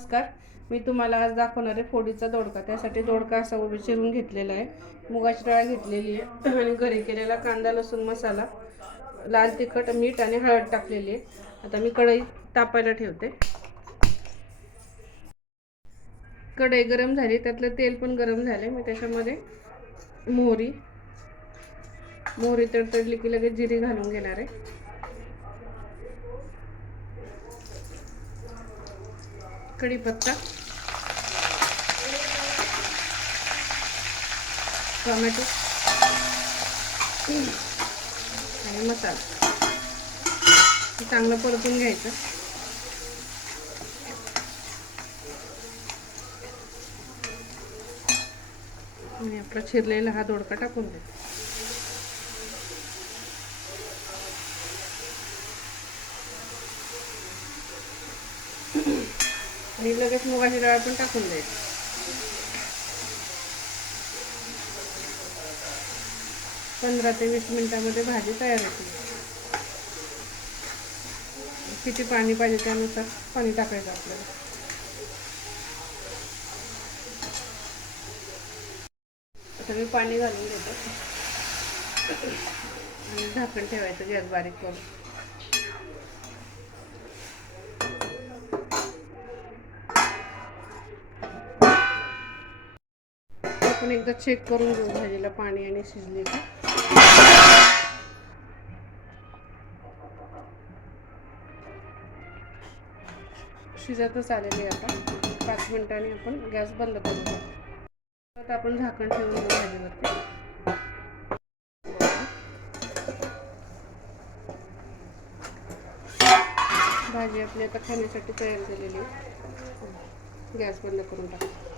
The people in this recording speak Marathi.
नमस्कार. मी तुम्हाला आज दाखवणार आहे फोडीचा दोडका. त्यासाठी दोडका असा उभे चिरून घेतलेला आहे, मुगाची डाळ घेतलेली आहे आणि घरी केलेला कांदा लसूण मसाला, लाल तिखट मीठ आणि हळद टाकलेली आहे. आता मी कढई तापायला ठेवते. कढई गरम झाली, त्यातलं तेल पण गरम झाले. मी त्याच्यामध्ये मोहरी तडतडली की लगेच जिरी घालून घेणार आहे. कढीपत्ता, टोमॅटो आणि मसाला चांगलं परतून घ्यायचं. आणि आपला चिरलेला हा दोडका टाकून द्यायचा. आणि लगेच मुगाची डाळ पण टाकून द्यायची. पंधरा ते 20 मिनिटांमध्ये भाजी तयार होते. किती पाणी पाहिजे त्यानुसार पाणी टाकायचं आपल्याला. आता मी पाणी घालून देतो आणि झाकण ठेवायचं गॅस बारीक करून. आपण एकदा चेक करून घेऊ भाजीला पाणी आणि शिजली का. शिजतच आलेली आहे. आता 5 मिनिटांनी आपण गॅस बंद करू. आता आपण झाकण ठेवून घेऊ भाजीवरती. भाजी आपली आता खाण्यासाठी तयार झालेली आहे. गॅस बंद करून टाकू.